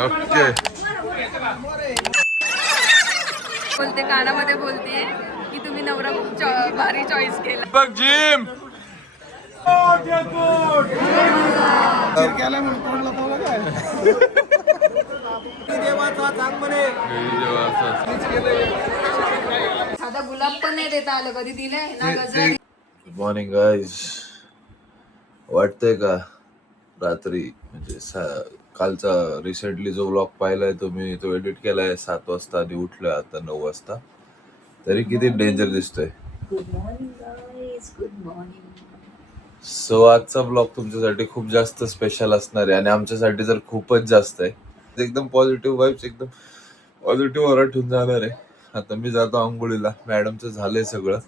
Okay. बोलते कानामध्ये बोलते की तुम्ही नवरा खूप भारी चॉईस केला. दीपक जिम. साधा गुलाब पण नाही देता आलं, कधी दिलंय ना गजर. Good morning guys. वाटतंय का रात्री म्हणजे कालचा रिसेंटली जो व्लॉग पाहिलाय तुम्ही, तो एडिट केलाय 7 वाजता आणि उठलोय आता 9 वाजता, तरी किती डेंजर दिसतोय. Good morning guys, good morning. So आजचा ब्लॉग तुमच्यासाठी खूप जास्त स्पेशल असणार आहे आणि आमच्यासाठी तर खूपच जास्त आहे. एकदम पॉझिटिव्ह वाईब्स, एकदम पॉझिटिव्ह ऑरा ठेवून जाणार आहे. आता मी जातो आंघोळीला. मॅडमचं झालंय सगळं,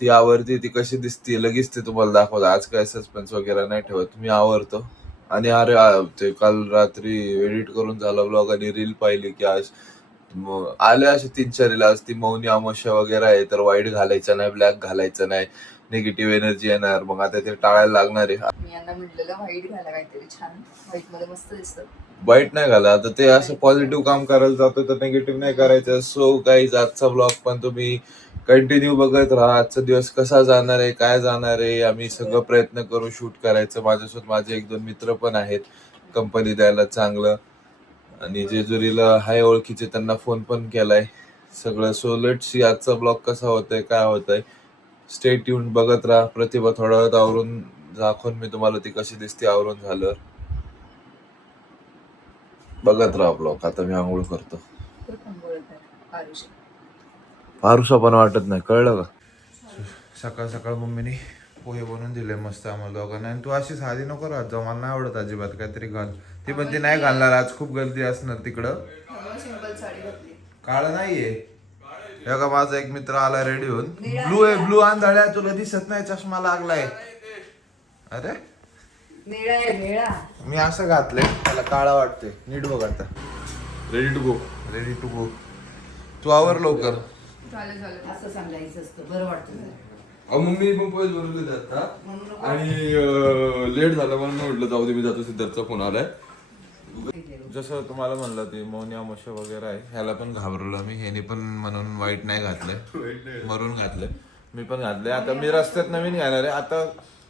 ती आवरती, ती कशी दिसते लगेच ते तुम्हाला दाखवतो. आज काय सस्पेन्स वगैरे नाही ठेवत, मी आवरतो. आणि अरे ते काल रात्री एडिट करून झाला ब्लॉग आणि रील पाहिली की आज आले असे 3-4 रील. आज ती मौनी अमावस्या वगैरे आहे, तर व्हाईट घालायचं नाही, ब्लॅक घालायचं नाही, निगेटिव्ह एनर्जी येणार. मग आता ते टाळायला लागणार आहे. मी यांना म्हटलेलं व्हाईट घाला, काहीतरी छान व्हाईट मध्ये मस्त दिसतं. वाईट नाही घाला. आता ते असं पॉझिटिव्ह काम करायला जातो तर निगेटिव्ह नाही करायचं. सो गाईज, आजचा ब्लॉग पण तुम्ही कंटिन्यू बघत राहा. आजचा दिवस कसा जाणार आहे, काय जाणार आहे, आम्ही सगळं प्रयत्न करू शूट करायचं. माझ्यासोबत माझे 1-2 मित्र पण आहेत कंपनी द्यायला चांगलं, आणि जेजुरीला हाय ओळखीचे, त्यांना फोन पण केलाय सगळं. सो लेट्स सी आजचा ब्लॉग कसा होतंय, काय होतंय. स्टे ट्यून, बघत राहा. प्रतिभा थोडा वेळात आवरून दाखवून मी तुम्हाला ती कशी दिसते आवरून झाल्यावर. बघत राहा ब्लॉग. आता मी आंघोळ करतो. पारुसा पण वाटत नाही, कळलं का. सकाळ सकाळ मम्मीने पोहे बनवून दिले मस्त आम्हाला दोघांना. आणि तू अशी साधी नको राहत जाऊ, मला नाही आवडत अजिबात. काहीतरी घाल. ती पण ती नाही घालणार, आज खूप गर्दी असणार तिकडं. काळ नाहीये. हे का माझा एक मित्र आला रेडी होऊन. ब्लू आहे, ब्लू आंधळ्या, तुला दिसत नाही, चष्मा लागलाय. अरे मी असं घातलंय, त्याला काळा वाटतोय. नीट बघ आता. Ready to go, ready to go. तू आवर लवकर. असं सांगायचं असतं, बरं वाटतं. मम्मी पण पोहेच बनवले आता आणि लेट झाला म्हणून म्हटलं जाऊ दे, मी जातो. सिद्धार्थचा फोन आलाय. जसं तुम्हाला म्हणलं ते मौनी अमावस्या वगैरे आहे, ह्याला पण घाबरलो मी. ह्याने पण म्हणून वाईट नाही घातलंय, मरून घातलंय. मी पण घातलंय. आता मी रस्त्यात नवीन घालणार आहे. आता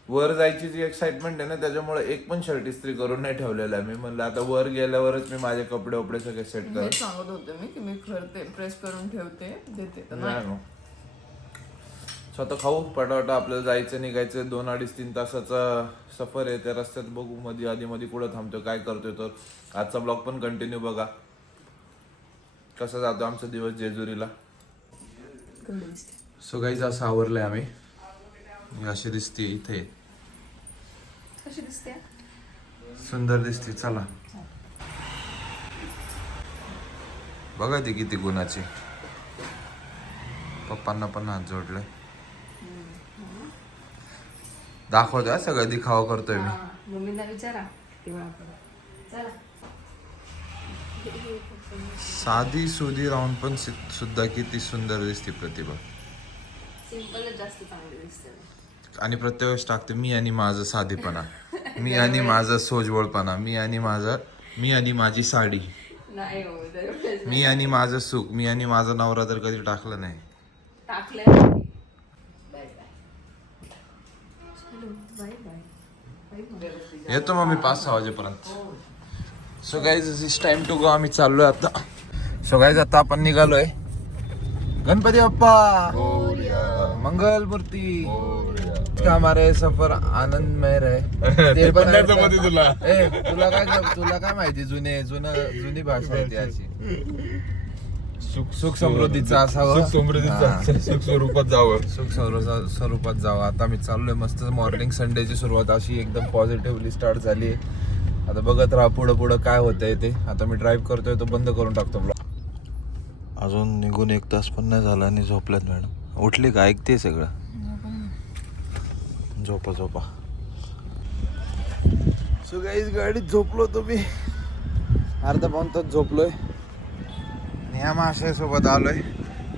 वर जायची जी एक्साइटमेंट आहे ना, त्याच्यामुळे एक पण शर्ट इस्त्री करून नाही ठेवलेला आहे. मी म्हणलं आता वर गेल्यावरच मी माझे कपडे वपडे सगळे सेट कर. सांगत होते मी की मी करते, प्रेस करून ठेवते, देते. स्वतः खाऊ पटापटा. आपल्याला जायचं निघायचं. 2-2.5-3 तासाचा सफर आहे. त्या रस्त्यात बघू मध्ये आधी मध्ये कुठं थांबतोय, काय करतोय. तर आजचा ब्लॉग पण कंटिन्यू बघा. कसा जातो आमचा दिवस जेजुरीला. सो गाईज, असं आवरलंय आम्ही. अशी दिसते इथे. कशी दिसते? सुंदर दिसते. चला बघा ती किती गुणाची. पप्पांना पण हात जोडलाय. दाखवतोय सगळं, दिखावा करतोय मी. मम्मीला विचारा. साधी सुधी राहून पण सुद्धा किती सुंदर दिसते प्रतिभा. सिंपलच जास्त चांगली दिसते. आणि प्रत्येक वेळेस टाकते मी आणि माझं साधेपणा, मी आणि माझं सोजवळपणा, मी आणि माझी साडी, नाही हो, मी आणि माझं सुख, मी आणि माझा नवरा तर कधी टाकलं नाही. येतो मग मी 5-6 वाजेपर्यंत. So guys, it's time to go. आम्ही चाललोय आता. सो गाईज, आता आपण निघालोय. गणपती बाप्पा मंगल मूर्ती का हमारे सफर आनंदमय रहे. तुला काय माहिती, जुनी भाषा आहे ती अशी. सुख समृद्धीचा असावं, सुख स्वरूपात जावं, सुख स्वरूपात जावं. आता मी चाललोय मस्त. मॉर्निंग संडेची सुरुवात अशी एकदम पॉझिटिव्हली स्टार्ट झाली. आता बघत राहा पुढं काय होतंय ते. आता मी ड्राईव्ह करतोय, तो बंद करून टाकतो ब्लॉग. अजून निघून 1 तास पण नाही झाला आणि झोपल्यात मॅडम. उठली का? ऐकते सगळं. झोपा. सो गाईज, गाडीत झोपलो तुम्ही. अर्धा पाऊण तास झोपलोय. ह्या माशासोबत आलोय.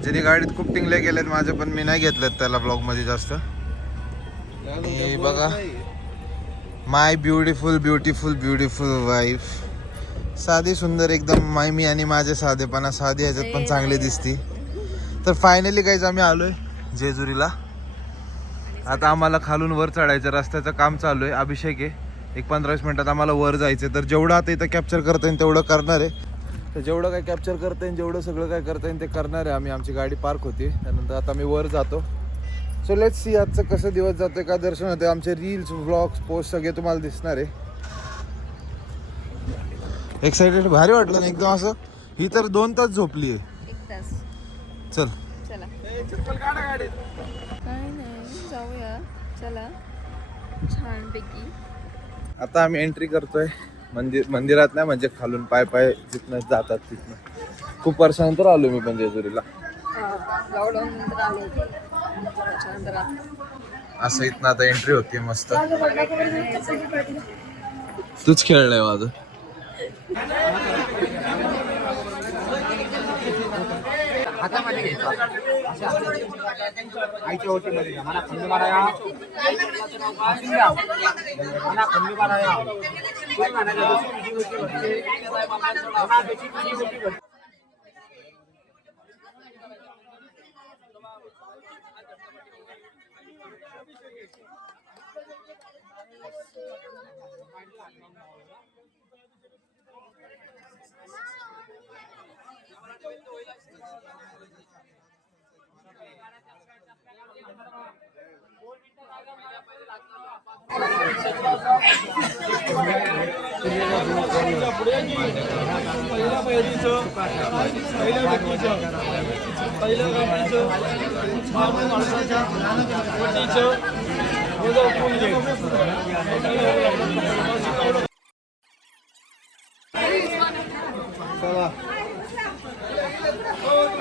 ज्यांनी गाडीत खूप टिंगले गेलेत माझे, पण मी नाही घेतलेत त्याला ब्लॉग मध्ये जास्त. बघा, माय ब्युटिफुल वाईफ. साधी सुंदर एकदम मी आणि माझे साधेपणा साधी ह्याच्यात पण चांगली दिसती. तर फायनली काहीच आम्ही आलोय जेजुरीला. आता आम्हाला खालून वर चढायचं, रस्त्याचं काम चालू आहे. अभिषेक आहे, एक 15-20 मिनिटात आम्हाला वर जायचं. तर जेवढं आता इथं कॅप्चर करता येईल तेवढं करणार आहे. तर जेवढं काय कॅप्चर करता येईल, जेवढं सगळं काय करता येईल ते करणार आहे आम्ही. आमची गाडी पार्क होती, त्यानंतर आता मी वर जातो. सो लेट्स सी आजचं कसं दिवस जातोय, का दर्शन होते. आमचे रील्स व्लॉग्स पोस्ट सगळे तुम्हाला दिसणार आहे. एक्साइटेड, भारी वाटलं ना एकदम असं. ही तर 2 तास झोपली आहे. 1 तास. चल चला काय नाही, जाऊया चला छानपैकी. आता आम्ही एंट्री करतोय मंदिरात नाही, म्हणजे खालून पाय जिथनं जातात तिथनं. खूप वर्षानंतर आलो मी पण जेजुरीला. लॉकडाऊन नंतर आले होते, त्याच्यानंतर असं इथनं आता एंट्री होती मस्त. तूच खेळलंय माझं. आईच्या ओटीमध्ये मला खंड माराया मला खंड माराया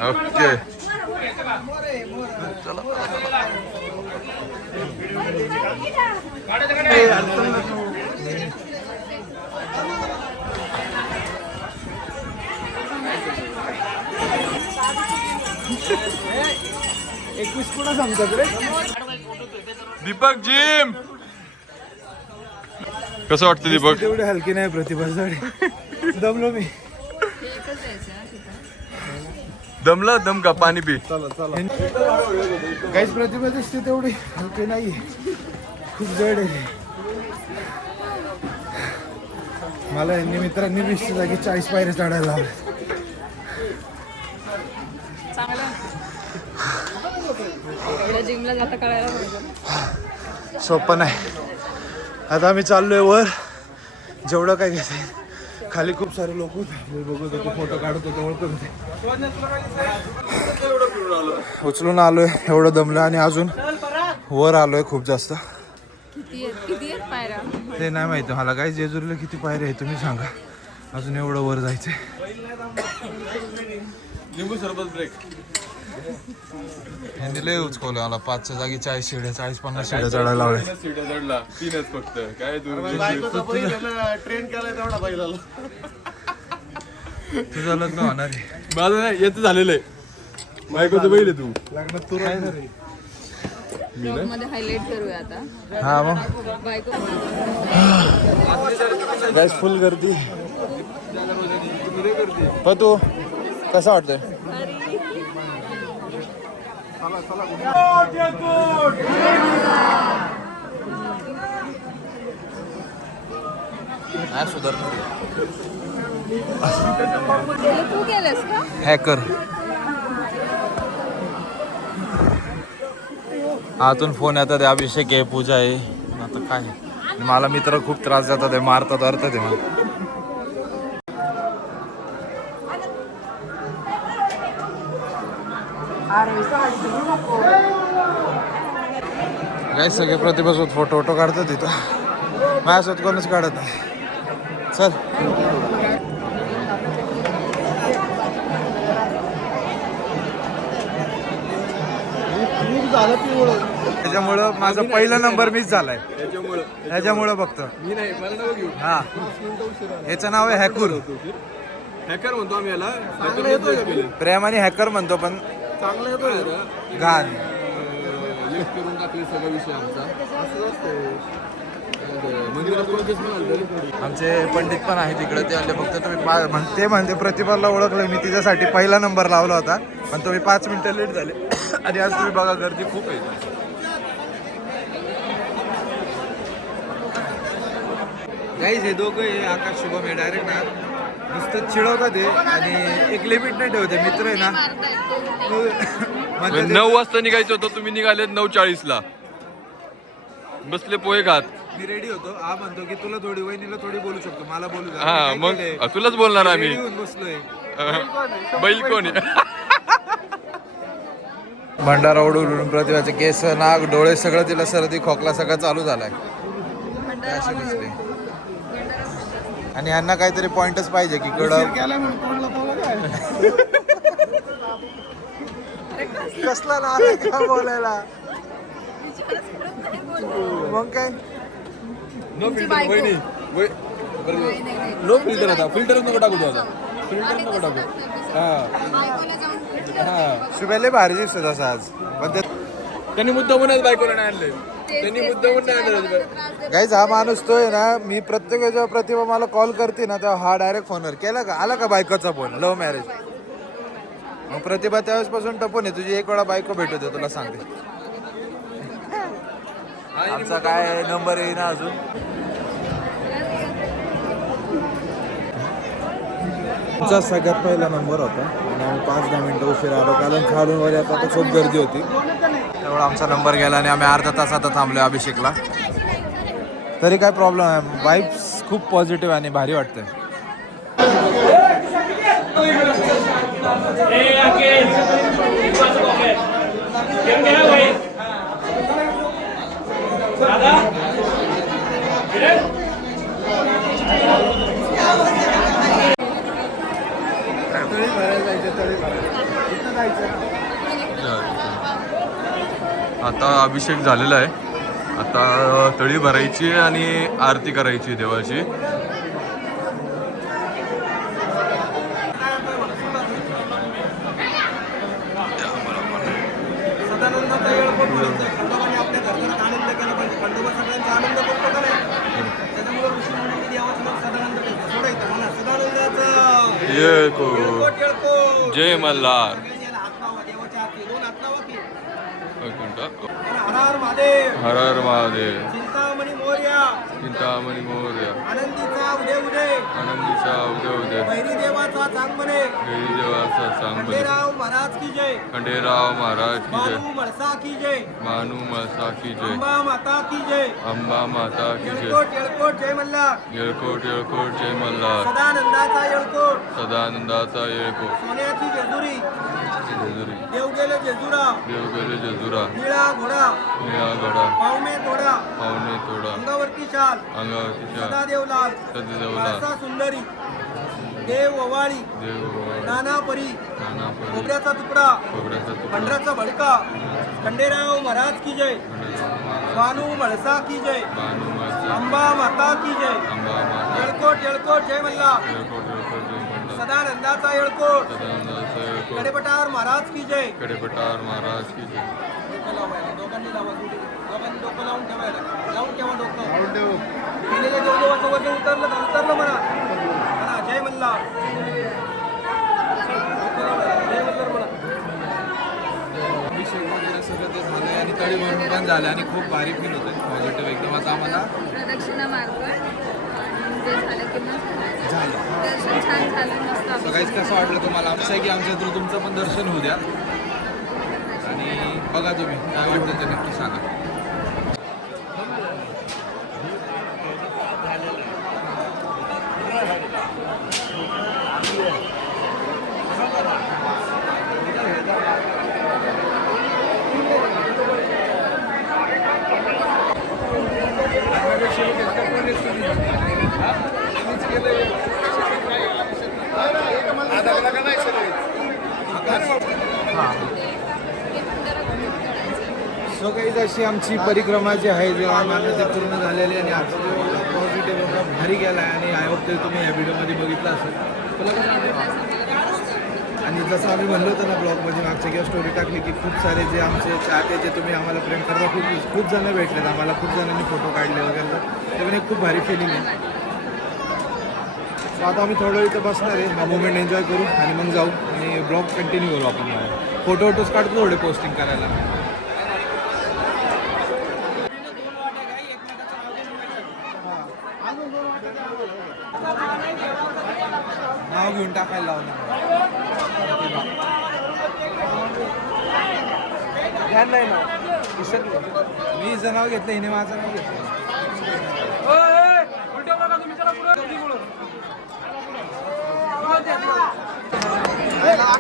ओके दीपक जिम कसं वाटतं दीपक? तेवढी हलकी नाही प्रतिभा. दमलो मी. दमला दम का पाणी पी. काहीच प्रतिभा दिसते तेवढी हलकी नाही, खूप जड आहे. मला यांनी मित्रांनी 20 जागी 40 पायऱ्या चढायला लावल्या. जिमला जाता कळायला पाहिजे. सोपं नाही. आता आम्ही चाललोय वर, जेवढं काय घ्यायचं. खाली खूप सारे लोक होते, बघत होते, फोटो काढत होते, ओळखत होते. उचलून आलोय, एवढं दमलं आणि अजून वर आलोय खूप जास्त. किती आहेत पायऱ्या ते नाही माहिती मला. काय जेजुरीला किती पायऱ्या आहे तुम्ही सांगा. अजून एवढं वर जायचंय. लिंबू सरबत ब्रेक. यांनी लय उचकवलं मला. 5च्या जागी 40 शिड्या, 40-50 शिड्या चढायला लावल्या. सीटा चढला 3च फक्त. काय तुझं लग्न होणार आहे. माझं नाही, याचं झालेलं आहे. बायकोचं बैल आहे तू. लग्नात तू राहणार आहे. मध्ये हायलाइट करूया आता. हा मग बायको गॅस फुल गर्दी. पण तू कसं वाटतंय? काय सुधारणार तू केलंस का? हॅकर. आतून फोन येतात, अभिषेक आहे, पूजा आहे. आता काय मला मित्र खूप त्रास देतात, मारतात अर्थ ते मला. काय सगळे प्रतिभासोबत फोटो काढतात तिथं. माझ्यासोबत कोणच काढत नाही. चल त्याच्यामुळं माझा पहिला नंबर मिस झालाय. ह्याच्यामुळं बघतो मी नाही, मला नको घेऊ. हा. याचं नाव आहे हॅकूर. हॅकर म्हणतो आम्ही याला. प्रेमाने हॅकर म्हणतो, पण चांगला येतोय घाण. लिफ्ट करून टाकले सगळा विषय आमचा. असं असतंय. मंदिरात कोण केस पण आलं आमचे पंडित पण आहेत तिकडे. ते आले फक्त तुम्ही ते म्हणते प्रतिभाला ओळखलं मी, तिच्यासाठी पहिला नंबर लावला होता पण तुम्ही 5 मिनिटं लेट झाले. आणि आज तुम्ही बघा गर्दी खूप आहे. गाईज हे दोघं हे आकाश शुभम हे डायरेक्ट ना नुसतं चिडवतात ते आणि एक लिमिट नाही ठेवते. मित्र आहे ना म्हणतात 9 वाजता निघायचं होतं, तुम्ही निघाले 9:40ला. बसले पोहे खात. मी रेडी होतो. हा म्हणतो की तुला थोडी वहिनीला थोडी बोलू शकतो, मला बोलू द्या. हा काय मग केलंय? तुलाच बोलणार आम्ही. रेडी होऊन बसलोय. बैल कोण आहे? भंडारा उडून प्रतिभाचे केस, नाक, डोळे सगळं तिला सर्दी खोकला सगळं चालू झालाय. अशी बसली. आणि ह्यांना काहीतरी पॉइंटच पाहिजे की कडं कसला ना का बोलायला. मग काय नो फिल्टर वहिनी. नो फिल्टर आता. फिल्टर नको टाकू तू आता. फिल्टर नको टाकू. शुभेले भारी दिसत असं आज. पण त्यांनी मुद्दामूनच बायकोला नाही आणले. त्यांनी मुद्दामून नाही आणलं. गाईज हा माणूस तो आहे ना, मी प्रत्येक जेव्हा प्रतिभा मला कॉल करते ना तेव्हा हा डायरेक्ट फोनवर केला का आला का बायकोचा फोन. Love marriage. मग प्रतिभा त्यावेळेस पासून टपून आहे. तुझी एक वेळा बायको भेटू तुला सांगते. आमचा काय नंबर येईल ना अजून. तुमचा सगळ्यात पहिला नंबर होता आणि आम्ही 5-10 मिनिटं उशीर आलो कारण खालून वर आता खूप गर्दी होती. तेवढा आमचा नंबर गेला आणि आम्ही अर्धा तास आता थांबलो अभिषेकला. तरी काय प्रॉब्लेम आहे. वाईब्स खूप पॉझिटिव्ह आणि भारी वाटतंय. आता अभिषेक झालेला आहे. आता तळी भरायची आणि आरती करायची देवाची. जय मल्हार. हर हर महादेव. चिंतामणी मोरया. आनंदीचा उदय उदय. गैरी देवाचा चांग बने. खंडेराव महाराज की जय. मानू मळसा की जय. अंबा माता की जय. येळकोट जय मल्हार. जय मल्हार. सदानंदाचा येळकोट. सोन्याची जेजुरी. देव गेले जेजुरा. निळा घोडा. पावणे तोडा. अंगावरती शाल. सदादेव लाल. वासा सुंदरी. देव ओवाळी. नाना परी. खोबऱ्याचा तुकडा. पंढराचा भडका. खंडेराव महाराज की जय. बानू मळसा की जय. अंबा माता की जय. येळकोट जय मल्हार. सदानंदाचा येळकोट. कडेपटार महाराज की जय. दोघांनी डोकं लावून ठेवा डोकं. केलेल्या देवदेवाचं वजन उतरलं म्हणा. जय मल्हार. अभिषेक वगैरे सगळं ते झालंय आणि तळी भरून पण झालं आणि खूप भारी फील होतंय. पॉझिटिव्ह एकदम. आता आम्हाला प्रदक्षिणा मारतोय. ते झालं की मग झालं. दर्शन छान झालं. मस्त. सगळ्याच कसं वाटलं तुम्हाला. आमचं आहे की आमच्या थ्रू तुमचं पण दर्शन होऊ द्या आणि बघा तुम्ही काय वाटतं ते नक्की सांगा. सो काही अशी आमची परिक्रमा जी आहे जे आम्हाला ते पूर्ण झालेली आणि आजचा जो पॉझिटिव्ह एवढा भारी गेला आहे आणि आय होप ते तुम्ही या व्हिडिओमध्ये बघितलं असेल. तुला कसं वाटलं? आणि जसं आम्ही म्हणलो होतं ना ब्लॉगमध्ये मागच्या किंवा स्टोरी टाकली की खूप सारे जे आमचे चाहते जे तुम्ही आम्हाला प्रेम करता खूप जणं भेटलेत आम्हाला, खूप जणांनी फोटो काढले वगैरे, तर ते पण एक खूप भारी फिलिंग आहे. सो आता आम्ही थोडं इथं बसणार आहे, हा मोमेंट एन्जॉय करू आणि मग जाऊ आणि ब्लॉग कंटिन्यू करू. आपण फोटोज काढतो थोडे पोस्टिंग करायला. नाव घेऊन टाकायला लावलं नाही ना, मी हिचं नाव घेतलं, हिने माझं नाव घेतलं.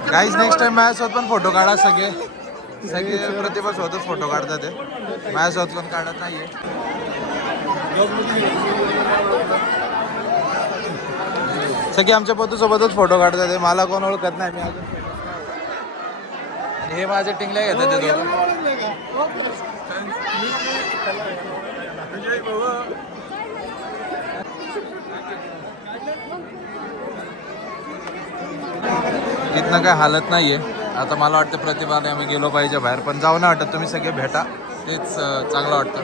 काहीच नेक्स्ट टाइम माझ्यासोबत पण फोटो काढा. सगळे प्रतिभा सोबतच फोटो काढतात ते, माझ्यासोबत पण काढत नाहीये. सगळे आमच्या पतूसोबतच फोटो काढतात ते, मला कोण ओळखत नाही. मी अजून हे माझे टिंगल्या घेतात ते दोघं. इथनं काय हालत नाहीये. आता मला वाटतं प्रतिभाने आम्ही गेलो पाहिजे बाहेर, पण जाऊ ना वाटत. तुम्ही सगळे भेटा, तेच चांगलं वाटतं.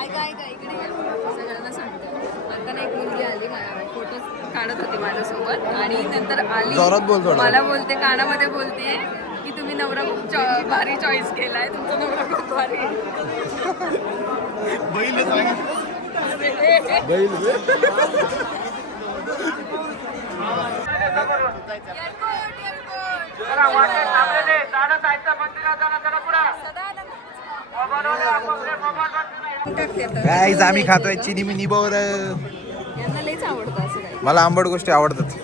ऐका इकडे सगळ्यांना सांगते. आता ना एक मुलगी आली, फोटो काढत होती माझ्यासोबत आणि नंतर आली, जोरात बोल थोडं. मला बोलते, कानामध्ये बोलते की तुम्ही नवरा खूप भारी चॉईस केलाय, तुमचा नवरा खूप भारी काय आम्ही खातोय चिनी मिनी बोर. यांना लईच आवडतं असं काय. मला आंबट गोष्टी आवडतात.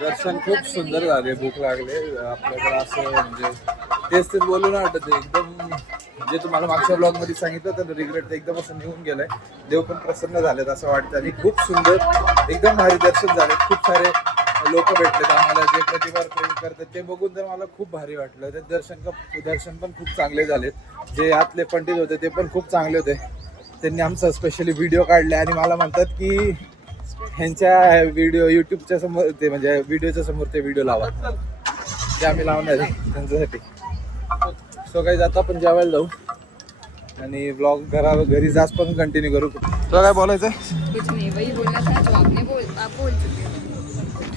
दर्शन खूप सुंदर झाले, भूक लागले आपल्याला, असं म्हणजे तेच बोलू ना वाटत एकदम. जे तुम्हाला मागच्या ब्लॉग मध्ये सांगितलं तर रिग्रेट एकदम असं निघून गेलंय. देव पण प्रसन्न झालेत असं वाटतं आणि खूप सुंदर एकदम भारी दर्शन झाले. खूप सारे लोक भेटलेत आम्हाला जे प्रतिभार प्रेम करतात, ते बघून तर मला खूप भारी वाटलं. ते दर्शन पण खूप चांगले झालेत. जे आतले पंडित होते ते पण खूप चांगले होते. त्यांनी आमचा स्पेशली व्हिडिओ काढले आणि मला म्हणतात की ह्यांच्या व्हिडिओ यूट्यूबच्या समोर ते म्हणजे व्हिडिओच्या समोर ते व्हिडिओ लावा, ते आम्ही लावणार आहे त्यांच्यासाठी. सो काही जाता आपण जेवायला जाऊ आणि ब्लॉग घरी जास्त पण कंटिन्यू करू. तुला काय बोलायचं आहे? कुछ नहीं, वही बोलना था जो आपने आप बोल चुके हो.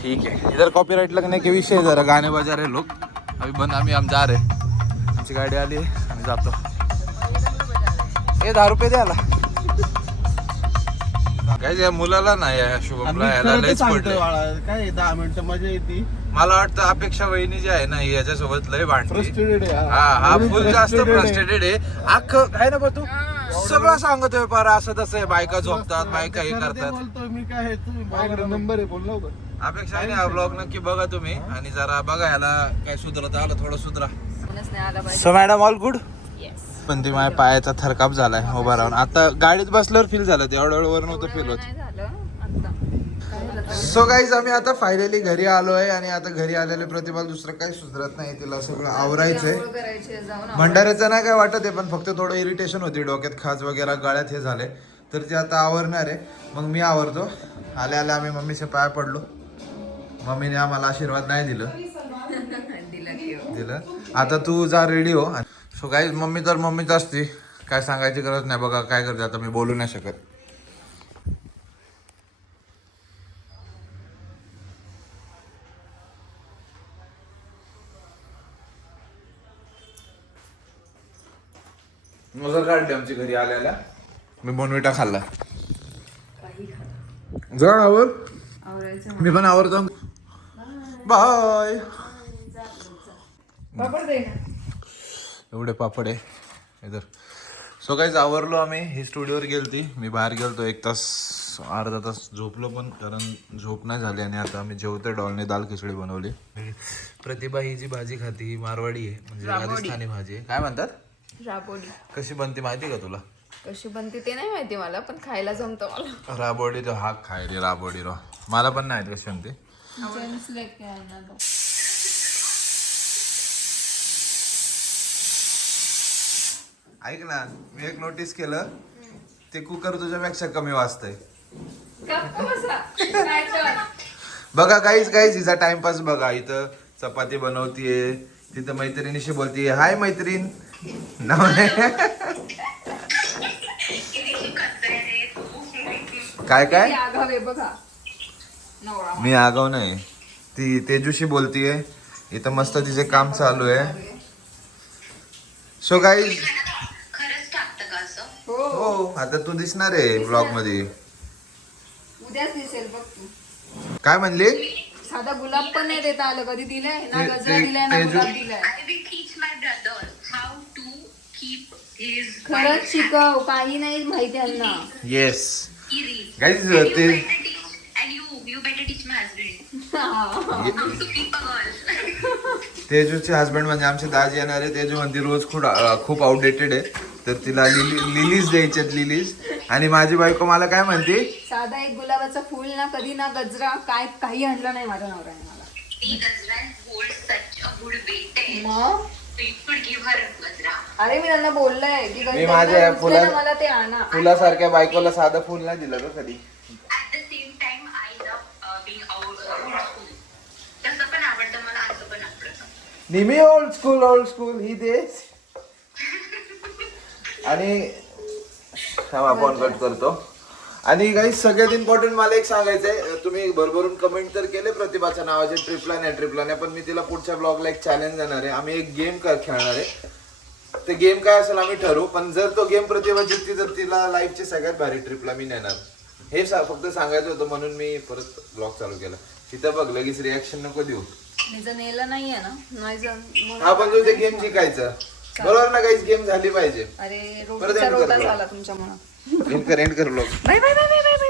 ठीक है, इधर कॉपीराइट लगने के विषय जरा गाने बजा रहे लोग. अभी हम जा रहे हैं. आमची गाडी आली आहे, आम्ही जातो. हे 10 रुपये द्याला काय या मुलाला नाही, या शुभमला यायला लयच पडले. काय 10 मिनिटं मजा येते. मला वाटतं अपेक्षा वहिनी जी आहे ना, याच्यासोबत लय भांडते. फ्रस्ट्रेटेड आहे. हा फुल जास्त फ्रस्ट्रेटेड आहे. अख्खं आहे ना, पण तू सगळं सांगतोय पार असं तसं आहे. बायका झोपतात, बायका हे करतात. बोलतो मी काय आहे, तुम्ही माझ्याकडे नंबर आहे, बोल लवकर. अपेक्षा आहे ना, हा ब्लॉग नक्की बघा तुम्ही आणि जरा बघा ह्याला काय सुधरत आलं, थोडं सुधरा. कोणच नाही आला पाहिजे. So madam all good. Yes. पण ती माझ्या पायाचा थरकाप झालाय उभा राहून. आता गाडीत बसल्यावर फील झालं, ते एवढं वर नव्हतं फील होत. नाही झालं आता. काय झालं? सो गाईज आम्ही आता फायनली घरी आलोय आणि आता घरी आलेले प्रतिभा दुसरं काही सुधरत नाही, तिला सगळं आवरायचंय. आंघोळ करायची आहे, जाऊन आंघोळ. भंडाऱ्याचं नाही काय वाटत आहे, पण फक्त थोडं इरिटेशन होती, डोक्यात खाज वगैरे, गळ्यात हे झाले, तर ते आता आवरणार आहे. मग मी आवरतो. आल्या आम्ही मम्मीच्या पाया पडलो. मम्मीने आम्हाला आशीर्वाद नाही दिलं. दिलं. आता तू जा रेडी हो. सो गाईज मम्मी तर मम्मीच असते, काय सांगायची गरज नाही. बघा काय करते आता, मी बोलू नाही शकत. नजर काढली आमची घरी आल्याला. मी बोनविटा खाल्ला. जण आवर, आवरायचं. मी पण आवरतो. बाय. पापड दे ना. एवढे पापड आहे इधर. सो काहीच आवरलो आम्ही. ही स्टुडिओवर गेलती, मी बाहेर गेलतो. 1 तास अर्धा तास झोपलो, पण कारण झोप नाही झाली. आणि आता आम्ही जेवतोय. डॉलने दाल खिचडी बनवली. प्रतिभा ही जी भाजी खाती ही मारवाडी आहे, म्हणजे राजस्थानी भाजी आहे. काय म्हणतात? राबोडी. कशी बनते माहिती का तुला? कशी बनते ते नाही माहिती मला, पण खायला जमतं मला. राबोडी तो हा खाय रे, राबोडी रो. मला पण नाही कशी बनते. जेम्स लेके आना तो. ऐक ना, मी एक नोटीस केलं, ते कुकर तुझ्यापेक्षा कमी वाजतंय. गप्प बसा. काय तर. बघा काहीच हिचा टाइमपास बघा. इथं चपाती बनवतीये, तिथं मैत्रिणीशी बोलतीये. हाय मैत्रीण. नाव नाही. काय किती आगाव आहे बघा नवरा. मी आगाव नाही. ती तेजूशी बोलतीये. इथं मस्त तिचे काम चालू आहे. सो गाईज, खरंच टाकतं का असं? हो हो आता तू दिसणार आहे ब्लॉग मध्ये. उद्याच दिसेल बघ तू. काय म्हणली? साधा गुलाब पण नाही देता आलं. कधी दिलंय ना? ते- गजरा ते- दिलाय ना तेजू- गुलाब दिलाय. I will teach my brother how to keep his खरंच शिकव. काही नाही माहिती यांना. Yes earrings. Guys, And you ते- better teach- and you better teach my husband how to keep a girl. तेजूचे हस्बंड म्हणजे आमचे दाजी येणार आहे. तेजू म्हणते रोज खूप आउटडेटेड आहे, तर तिला लिलीज द्यायच्यात, लिलीज. आणि माझी बायको मला काय म्हणते, साधा एक गुलाबाचं फुल ना, कधी ना गजरा, काय काही आणलं नाही माझ्या नवऱ्याने मला. The gazra holds such a good weight. मग So you could give her gazra. अरे मी त्यांना बोललंय की मी माझ्या मला ते आणा. फुलासारख्या बायकोला साधं फुल नाही दिलं का कधी. At the same time, I love being old school. तसं पण आवडतं मला, असं पण आवडतं. निमी ओल्ड स्कूल ही देस. आणि आपण कट करतो. आणि काही सगळ्यात इम्पॉर्टंट मला एक सांगायचंय, तुम्ही भरभरून कमेंट तर केले प्रतिभाच्या नावाचे ट्रिपला नाही, पण मी तिला पुढच्या ब्लॉगला एक चॅलेंज देणार आहे. आम्ही एक गेम खेळणार आहे. ते गेम काय असेल आम्ही ठरवू, पण जर तो गेम प्रतिभा जिंकली तर तिला लाईफची सगळ्यात भारी ट्रिपला मी नेणार. हे फक्त सांगायचं होतं म्हणून मी परत ब्लॉग चालू केला. तिथं बघ लगेच रिॲक्शन नको देऊ. मी जर नेलं नाहीये ना, नाही जर मग- हा पण तुझे गेम जिंकायचं बरोबर ना. काहीच गेम झाली पाहिजे. अरे परत रोटीचा end रोटा करतो. झाला तुमच्यामुळे. एंड कर blog. Bye bye bye bye.